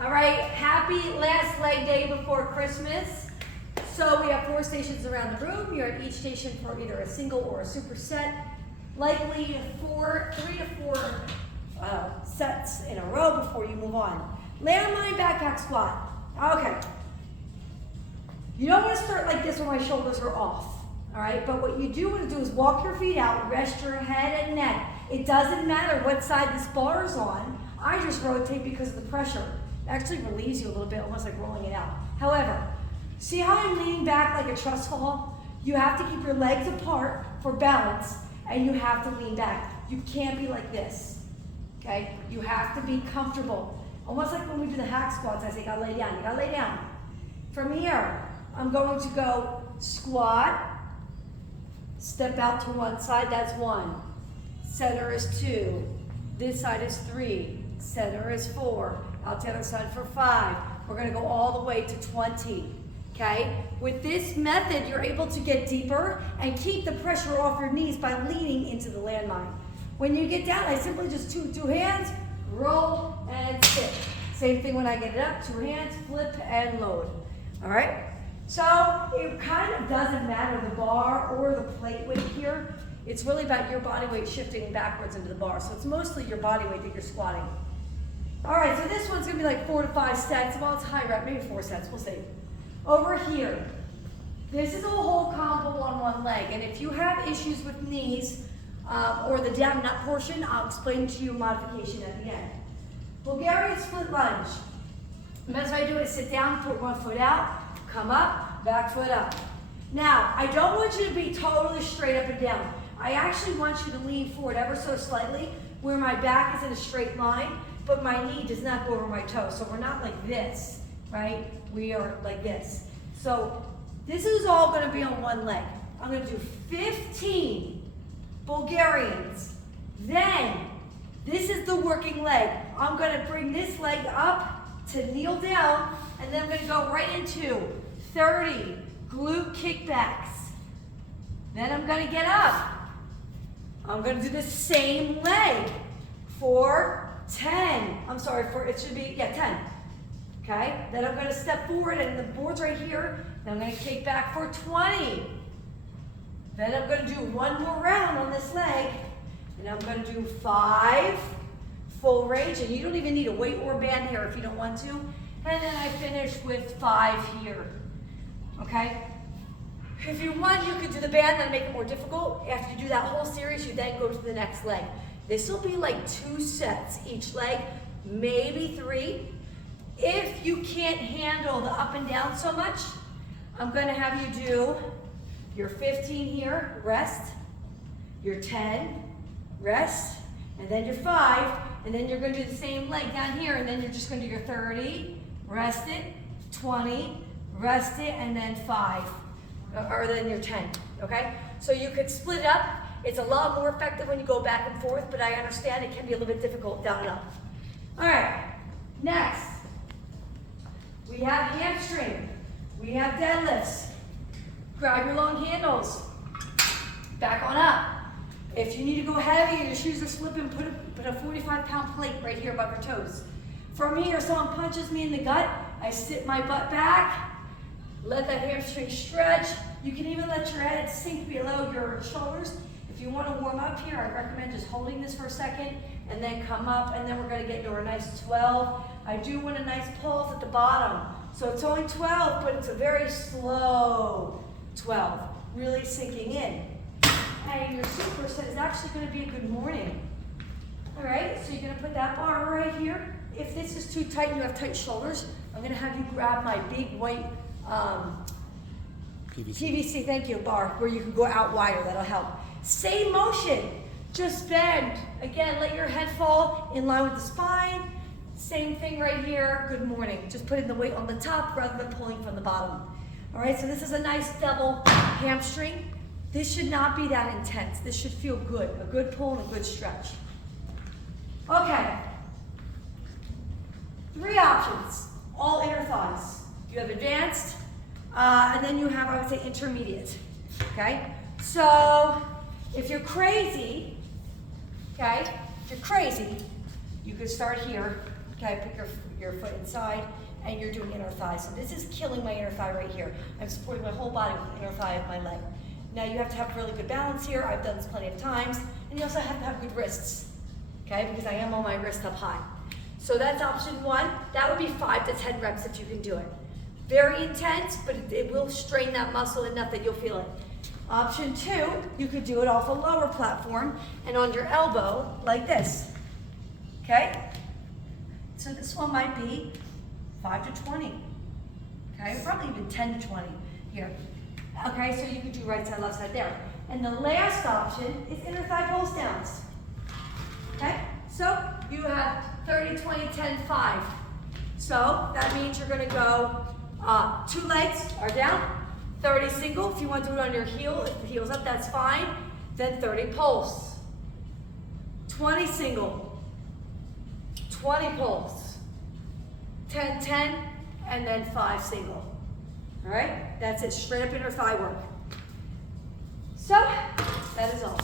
All right, happy last leg day before Christmas. So we have 4 stations around the room. You're at each station for either a single or a superset. Likely 3 to 4 sets in a row before you move on. Landmine backpack squat. Okay. You don't want to start like this when my shoulders are off. All right, but what you do want to do is walk your feet out, rest your head and neck. It doesn't matter what side this bar is on. I just rotate because of the pressure. It actually relieves you a little bit, almost like rolling it out. However, see how I'm leaning back like a trust fall? You have to keep your legs apart for balance, and you have to lean back. You can't be like this, okay? You have to be comfortable. Almost like when we do the hack squats, I say, you gotta lay down, you gotta lay down. From here, I'm going to go squat, step out to one side, that's 1. Center is 2. This side is 3. Center is 4. Out the other side for 5. We're gonna go all the way to 20, okay? With this method, you're able to get deeper and keep the pressure off your knees by leaning into the landmine. When you get down, I simply just two hands, roll and sit. Same thing when I get it up, 2 hands, flip and load, all right? So it kind of doesn't matter the bar or the plate weight here. It's really about your body weight shifting backwards into the bar. So it's mostly your body weight that you're squatting. All right, so this one's gonna be like 4 to 5 sets. Well, it's high rep, maybe 4 sets, we'll see. Over here, this is a whole combo on one leg. And if you have issues with knees or the down nut portion, I'll explain to you modification at the end. Bulgarian split lunge. The best way to do it is sit down, put one foot out, come up, back foot up. Now, I don't want you to be totally straight up and down. I actually want you to lean forward ever so slightly where my back is in a straight line, but my knee does not go over my toe. So we're not like this, right? We are like this. So this is all gonna be on one leg. I'm gonna do 15 Bulgarians. Then, this is the working leg. I'm gonna bring this leg up to kneel down, and then I'm gonna go right into 30 glute kickbacks. Then I'm gonna get up. I'm gonna do the same leg for 10. It should be, 10. Okay? Then I'm gonna step forward, and the board's right here. Then I'm gonna kick back for 20. Then I'm gonna do one more round on this leg, and I'm gonna do 5 full range, and you don't even need a weight or band here if you don't want to. And then I finish with 5 here, okay? If you want, you could do the band and make it more difficult. After you do that whole series, you then go to the next leg. This will be like 2 sets each leg, maybe 3. If you can't handle the up and down so much, I'm gonna have you do your 15 here, rest, your 10, rest, and then your 5, and then you're gonna do the same leg down here, and then you're just gonna do your 30, rest it, 20, rest it, and then 5, or then your 10, okay? So you could split it up. It's a lot more effective when you go back and forth, but I understand it can be a little bit difficult down and up. All right, next, we have hamstring, we have deadlifts. Grab your long handles, back on up. If you need to go heavy, your shoes are slipping, put a 45-pound plate right here above your toes. From here, someone punches me in the gut, I sit my butt back, let that hamstring stretch. You can even let your head sink below your shoulders. If you want to warm up here, I recommend just holding this for a second and then come up, and then we're going to get into a nice 12. I do want a nice pulse at the bottom. So it's only 12, but it's a very slow 12, really sinking in. And your superset is actually going to be a good morning. All right, so you're going to put that bar right here. If this is too tight and you have tight shoulders, I'm going to have you grab my big white PVC, thank you, bar, where you can go out wider. That'll help. Same motion, just bend. Again, let your head fall in line with the spine. Same thing right here, good morning. Just putting the weight on the top rather than pulling from the bottom. All right, so this is a nice double hamstring. This should not be that intense. This should feel good, a good pull and a good stretch. Okay, 3 options, all inner thighs. You have advanced, and then you have, I would say, intermediate, okay? So, if you're crazy, okay, if you're crazy, you could start here, Okay, put your foot inside, and you're doing inner thigh. So this is killing my inner thigh right here. I'm supporting my whole body with the inner thigh of my leg. Now you have to have really good balance here. I've done this plenty of times. And you also have to have good wrists, okay, because I am on my wrist up high. So that's option one. That would be 5 to 10 reps if you can do it. Very intense, but it will strain that muscle enough that you'll feel it. Option 2, you could do it off a lower platform and on your elbow like this, okay? So this one might be 5 to 20, okay? Probably even 10 to 20 here. Okay, so you can do right side, left side there. And the last option is inner thigh pulse downs, okay? So you have 30, 20, 10, 5. So that means you're gonna go 2 legs are down, 30 single. If you want to do it on your heel, if the heel's up, that's fine. Then 30 pulse, 20 single, 20 pulse, 10, 10, and then 5 single. All right, that's it, straight up inner thigh work. So, that is all.